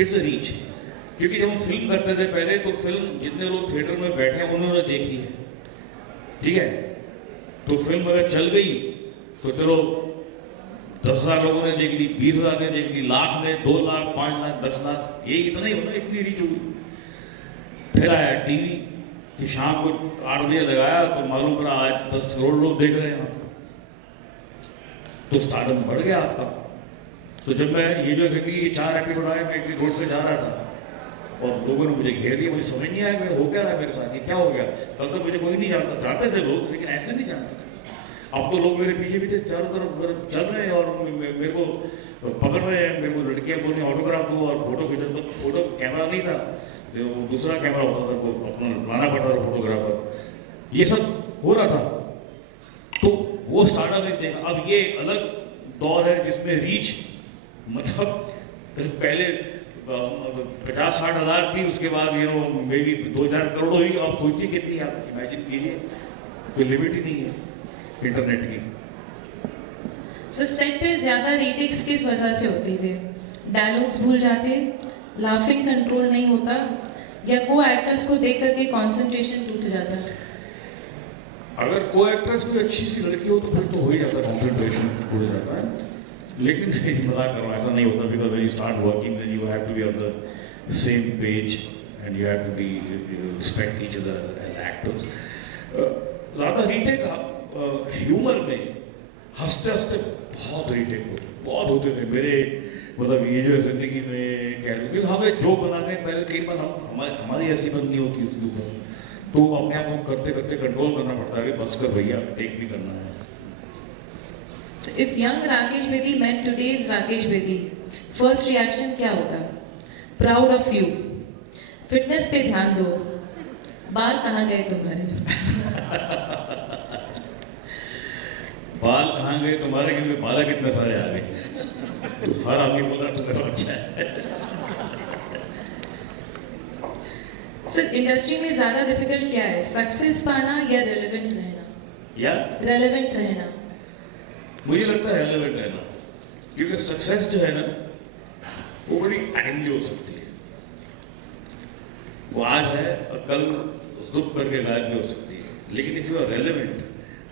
It's a reach. क्योंकि जब हम फिल्म करते थे पहले, तो फिल्म जितने लोग थिएटर में बैठे हैं उन्होंने देखी है, ठीक है। तो फिल्म अगर चल गई तो चलो 10,000 लोगों ने देख ली, 20,000 ने देख ली, लाख ने, 2 लाख, 5 लाख, 10 लाख, ये इतना ही होता, इतनी रीच हुई। फिर आया टीवी कि शाम को 8 बजे लगाया तो मालूम पड़ा आज 10 करोड़ लोग देख रहे हैं आपको, तो स्टारडम बढ़ गया आपका। तो जब मैं ये जो कि 4 एपिसोड आए, मैं एक रोड पे जा रहा था और लोगों ने मुझे घेर लिया, मुझे समझ नहीं आया मेरे हो क्या रहा है मेरे साथ, ये क्या हो गया। कल तक मुझे कोई नहीं जानता, जानते थे लोग लेकिन ऐसे नहीं जानते। अब तो लोग मेरे पीछे पीछे चारों तरफ चल रहे हैं और मेरे को पकड़ रहे हैं, मेरे को लड़कियां बोलने ऑटोग्राफ दो और फोटो खींचो। तो फोटो कैमरा नहीं था, जो दूसरा कैमरा होता था, वो अपना लाना पड़ता था फोटोग्राफर, ये सब हो रहा था। तो वो स्टार्टअप एक देखा। अब ये अलग दौर है जिसमें रीच, मतलब पहले 50-60 हज़ार थी, उसके बाद मे बी 2,000 करोड़ हुई। आप सोचिए कितनी, आप इमेजिन कीजिए, कोई लिमिट ही नहीं है इंटरनेट की। सर सेट पे ज्यादा रीटेक्स किस वजह से होती थे? डायलॉग्स भूल जाते, लाफिंग कंट्रोल नहीं होता, या को एक्टर्स को देख करके कंसंट्रेशन टूट जाता? अगर को एक्ट्रेस कोई अच्छी सी लड़की हो तो फिर तो हो ही जाता है, कंसंट्रेशन टूट जाता है। लेकिन मजाक करो, ऐसा नहीं होता। Because when you start working then you have to be on the same page and you have to be respect each other as actors. ज़्यादा रीटेक ह्यूमर में हंसते हंसते बहुत रीटेक बहुत होते थे मेरे, मतलब ये जो जिंदगी में कह लो, क्योंकि हमें जो बनाने पहले कई बार हमारी ऐसी बंद नहीं होती उसके ऊपर, तो अपने आप को करते करते कंट्रोल करना पड़ता है कि बस कर भैया, टेक भी करना है। So if young Rakesh Bedi met today's Rakesh Bedi, first reaction क्या होता? Proud of you. फिटनेस पे ध्यान दो. बाल कहाँ गए तुम्हारे? बाल कहाँ गए तुम्हारे, क्योंकि बाला कितने सारे आ गए, तो हर आदमी बोला तो मेरा अच्छा है। सर इंडस्ट्री में ज्यादा डिफिकल्ट क्या है, सक्सेस पाना या रेलेवेंट रहना? या रेलेवेंट रहना। मुझे लगता है रेलेवेंट रहना, क्योंकि सक्सेस जो है ना वो बड़ी टाइमली हो सकती है, वो आज है और कल जुब करके गायब भी हो सकती है। लेकिन इफ यू आर रेलेवेंट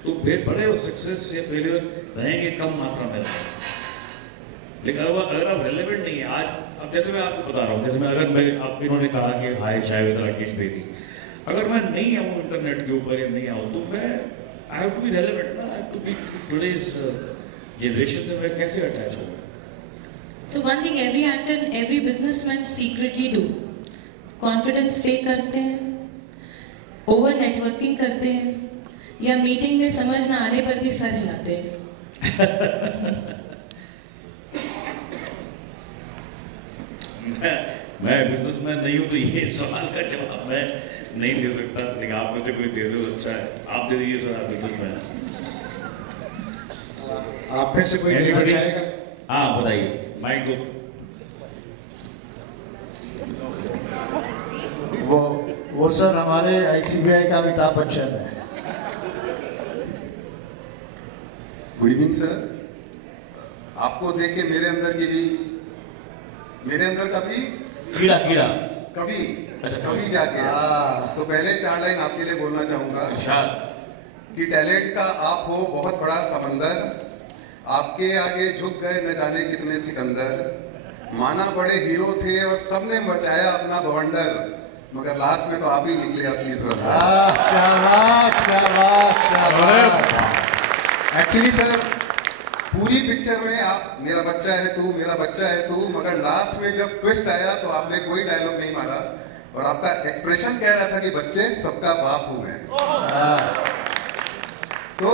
तो फिर बड़े हो सक्सेस या फेलियर रहेंगे कम मात्रा में रहेंगे। लेकिन अगर आप रेलेवेंट नहीं है आज, अब जैसे मैं आपको बता रहा हूँ, जैसे मैं अगर मैं आप इन्होंने कहा कि हाय शायद राकेश बेदी, अगर मैं नहीं आऊँ इंटरनेट के ऊपर या नहीं आऊँ तो मैं I have to be relevant ना, I have to be today's generation से मैं कैसे अटैच हूँ। So one thing every actor and every businessman secretly do, confidence fake करते हैं, ओवर नेटवर्किंग करते हैं, या मीटिंग में समझ ना आने पर भी सर हिलाते हैं? मैं बिजनेसमैन नहीं हूँ तो ये सवाल का जवाब मैं नहीं दे सकता, लेकिन आप मुझे कोई दे दो अच्छा है, आप दे दीजिए सर, आप बिजनेसमैन। आप में से कोई देना चाहेगा? हाँ बताइए, माइक दो। वो सर हमारे ICBI का अमिताभ बच्चन है। गुड इवनिंग सर, आपको देख के मेरे अंदर कभी कीड़ा कभी जाके तो पहले 4 लाइन आपके लिए बोलना चाहूंगा कि टैलेंट का आप हो बहुत बड़ा समंदर, आपके आगे झुक गए न जाने कितने सिकंदर, माना बड़े हीरो थे और सबने बचाया अपना बवंडर, मगर लास्ट में तो आप ही निकले असली धुरंधर। क्या बात। एक्चुअली सर पूरी पिक्चर में आप मेरा बच्चा है तू, मगर लास्ट में जब ट्विस्ट आया तो आपने कोई डायलॉग नहीं मारा और आपका एक्सप्रेशन कह रहा था कि बच्चे सबका बाप हूं मैं। तो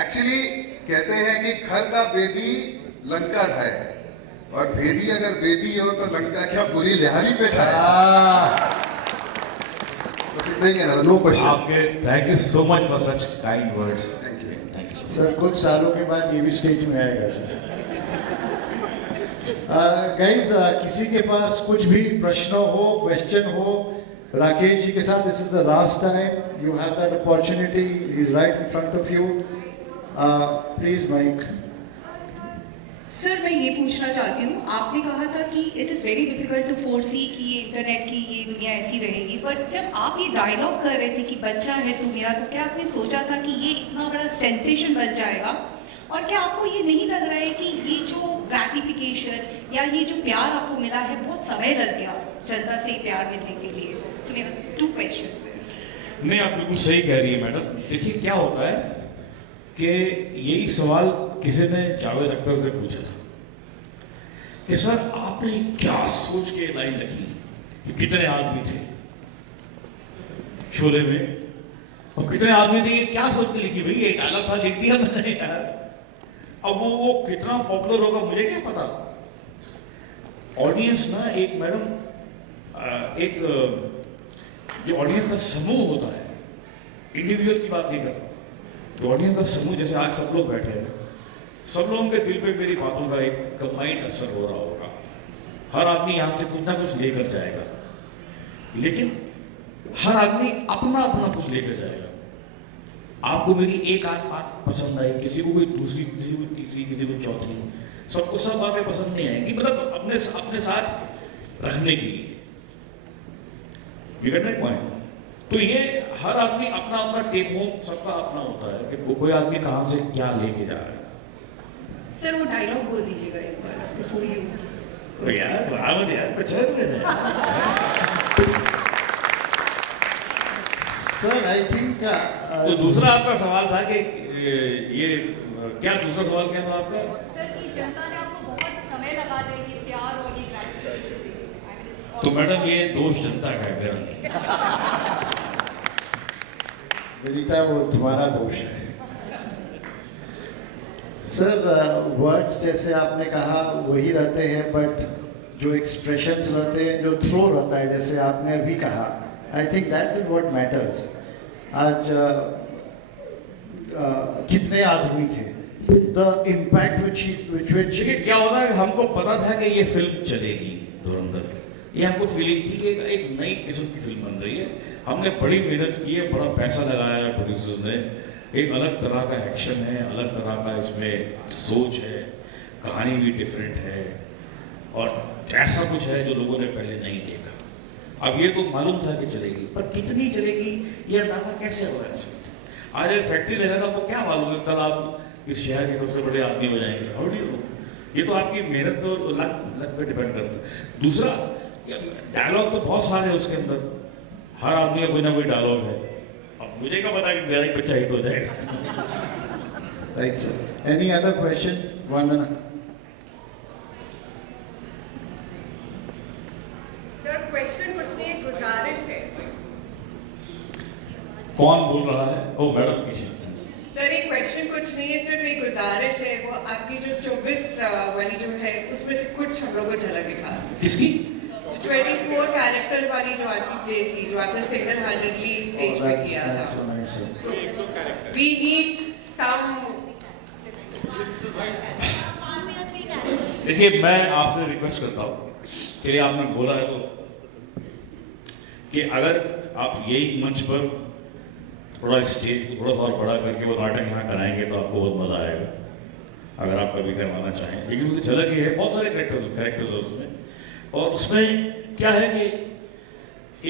एक्चुअली कहते हैं कि घर का बेदी लंका ढाए, और भेदी अगर बेदी हो तो लंका क्या पूरी लिहारी पे छाए। बस इतना ही कहना था, नो क्वेश्चन। आपके thank you so much for such kind words. Thank you. Sir कुछ सालों के बाद ये भी स्टेज में आएगा सर। गाइस किसी के पास कुछ भी प्रश्न हो, क्वेश्चन हो राकेश जी के साथ, this is the last time you have that opportunity, he is right in front of you, please mike. Sir मैं ये पूछना चाहती हूँ, आपने कहा था कि it is very difficult to foresee कि ये इंटरनेट की ये दुनिया ऐसी रहेगी, बट जब आप ये डायलॉग कर रहे थे कि बच्चा है तू मेरा, तो क्या आपने सोचा था कि ये इतना बड़ा सेंसेशन बन जाएगा? और क्या आपको ये नहीं लग रहा है कि ये जो ग्रैटिफिकेशन या ये जो प्यार आपको मिला है बहुत समय लग गया जनता से प्यार मिलने के लिए? सो मेरा 2 क्वेश्चन। नहीं, आप बिल्कुल सही कह रही है मैडम। देखिए क्या होता है कि यही सवाल किसी ने जावेद अख्तर से पूछा था कि सर आपने क्या सोच के लाइन लिखी कि कितने आदमी थे शोले में, और कितने आदमी थे, ये क्या सोच के लिखी? भाई ये डायलॉग था, लिख दिया मैंने यार। अब वो कितना पॉपुलर होगा मुझे क्या पता। ऑडियंस ना एक मैडम एक जो ऑडियंस का समूह होता है, इंडिविजुअल की बात नहीं करता, जो ऑडियंस का समूह, जैसे आज सब लोग बैठे हैं, सब लोगों के दिल पे मेरी बातों का एक कंबाइंड असर हो रहा होगा। हर आदमी यहाँ से कुछ ना कुछ लेकर जाएगा, लेकिन हर आदमी अपना अपना कुछ लेकर जाएगा। आपको मेरी एक आध बात पसंद आई, किसी को कोई दूसरी, किसी को तीसरी, किसी को चौथी, सबको सब बातें पसंद नहीं आएंगी, मतलब अपने साथ रखने के लिए। You get my point? तो ये हर आदमी अपना अपना टेक होम सबका अपना होता है कि कोई आदमी कहाँ से क्या लेके जा रहा है। सर वो डायलॉग बोल दीजिएगा एक बार बिफोर यू। तो यार बराबर यार पहचान सर आई थिंक तो दूसरा आपका सवाल था कि ये क्या दूसरा सवाल क्या था आपका? सर की जनता ने आपको बहुत समय लगा देगी प्यार और ये ग्रैटिफिकेशन देने में। तो मैडम ये दोष जनता का है, मेरा नहीं। विनीता वो तुम्हारा दोष है। सर वर्ड्स जैसे आपने कहा वही रहते हैं, बट जो एक्सप्रेशंस रहते हैं, जो थ्रो रहता है, जैसे आपने अभी कहा, I think that is what matters. आज कितने आदमी थे, द इम्पैक्ट विच देखिए क्या होता है, हमको पता था कि ये फिल्म चलेगी धुरंधर, ये हमको फीलिंग थी कि एक नई किस्म की फिल्म बन रही है। हमने बड़ी मेहनत की है, बड़ा पैसा लगाया है प्रोड्यूसर्स ने, एक अलग तरह का एक्शन है, अलग तरह का इसमें सोच है, कहानी भी डिफरेंट है, और ऐसा कुछ है जो लोगों ने पहले नहीं देखा। अब ये तो मालूम था कि चलेगी, पर कितनी चलेगी ये अंदाजा कैसे होगा सकता? आज एक फैक्ट्री लेना था, आपको क्या मालूम है कल आप इस शहर के सबसे बड़े आदमी हो जाएंगे? How do you know? ये तो आपकी मेहनत और लक पे डिपेंड करता है। दूसरा डायलॉग तो बहुत सारे हैं उसके अंदर, हर आदमी का कोई ना कोई डायलॉग है। अब मुझे क्या पता कि मेरा ही बच्चा हिट हो जाएगा। Right sir. Any other question? Vandana. Sir question कुछ नहीं, एक गुजारिश है। कौन बोल रहा है? ओ मैडम पीछे। सर एक क्वेश्चन कुछ नहीं है, सिर्फ एक गुजारिश है। वो आपकी जो 24 वाली जो है उसमें से कुछ हम लोग को झलक दिखा। किसकी? 24 कैरेक्टर्स वाली जो आपकी प्ले थी, जो आपने सिंगल हैंडेडली स्टेज पे किया था। We need some. देखिए मैं आपसे रिक्वेस्ट करता हूँ, चलिए आपने बोला है तो, कि अगर आप यही मंच पर थोड़ा स्टेज थोड़ा सा और बड़ा करके वो नाटक यहाँ कराएंगे तो आपको बहुत मजा आएगा, अगर आप कभी करवाना चाहें। लेकिन उसकी झलक ये है, बहुत सारे कैरेक्टर्स है उसमें, और उसमें क्या है कि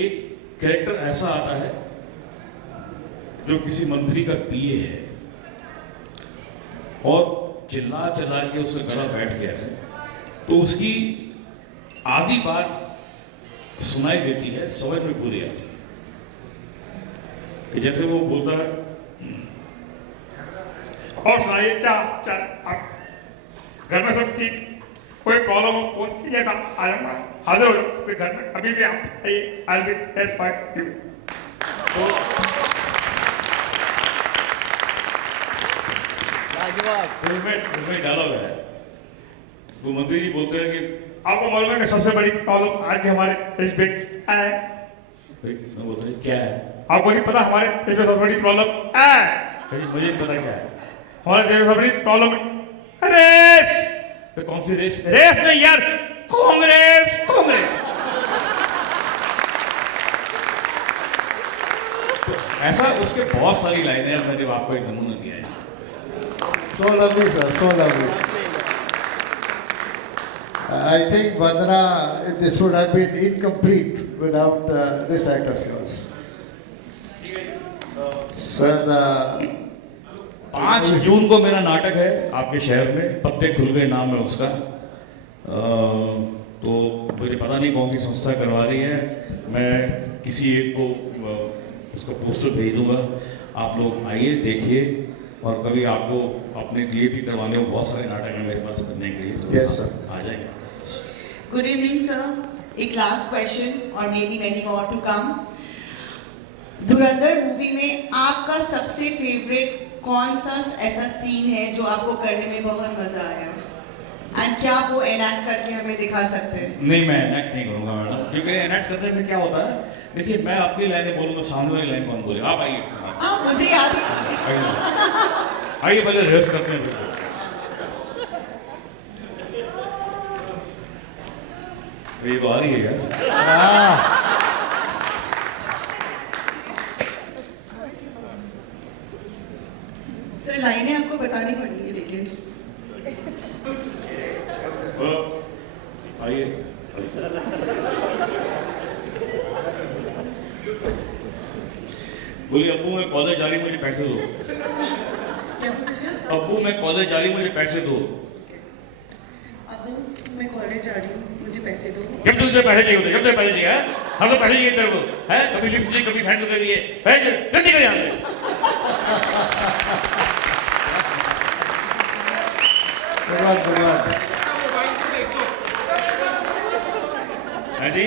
एक कैरेक्टर ऐसा आता है जो किसी मंत्री का पीए है और चिल्ला चिल्ला के उसका गला बैठ गया है, तो उसकी आधी बात सुनाई देती है, समझ में पूरी आती है। कि जैसे वो बोलता है, और सुनाइए क्या आप घर में सब ठीक, कोई प्रॉब्लम हो फोन कीजिएगा, आऊंगा, हाजिर हो जाओ घर में, अभी भी आप I will be there for you. उसमें डायलॉग है, तो मंत्री जी बोलते हैं कि आपको मालूम है कि सबसे बड़ी प्रॉब्लम आज भी हमारे देश में क्या है? मैं बोलता हूँ क्या है? आपको नहीं पता हमारे देश में सबसे बड़ी प्रॉब्लम है? मुझे नहीं पता क्या है हमारे देश में सबसे बड़ी प्रॉब्लम। रेस। तो कौन सी रेस? रेस नहीं यार, कांग्रेस। कांग्रेस। तो ऐसा उसके बहुत सारी लाइनें हैं, मैंने आपको एक नमूना दिया है। So lovely, sir. So lovely. I think Vandana, this would have been incomplete without this act of yours. Sir, 5 जून को मेरा नाटक है आपके शहर में, पत्ते खुल गए नाम है उसका। तो मुझे पता नहीं कौन सी संस्था करवा रही है, मैं किसी एक को उसका पोस्टर भेज दूंगा, आप लोग आइए देखिए, और कभी आपको अपने लिए भी करवाने में बहुत सारे नाटक हैं मेरे पास करने के लिए। Yes, sir. आ जाएंगे। Good evening, sir. एक last question और maybe many more to come. Dhurandhar movie में आपका सबसे फेवरेट कौन सा ऐसा सीन है जो आपको करने में बहुत मजा आया? एंड क्या वो एनैक्ट करके हमें दिखा सकते हैं? नहीं, मैं एनैक्ट नहीं करूंगा मैडम, क्योंकि एनैक्ट करने में क्या होता है, देखिए मैं अपनी लाइनें बोलूंगा, सामने वाली लाइन कौन बोलेगा? आप आइए। हाँ, मुझे याद है। आइए पहले रिहर्स करते हैं। ये तो आ रही है यार। सर लाइनें आपको बतानी पड़ेगी लेकिन। आइए। बोलिए, अब्बू मैं कॉलेज जा रही, मुझे पैसे दो। क्या बोले सर? अब्बू मैं कॉलेज जा रही, मुझे पैसे दो। अब मैं कॉलेज जा रही हूँ, मुझे पैसे दो। जब तुझे पैसे चाहिए होते, जब तुझे पैसे चाहिए, हम तो पैसे चाहिए तेरे को, है? कभी लिफ्ट चाहिए, कभी सैंडल के लिए, पैसे जल्दी कर यहाँ से। good one. हाँ जी।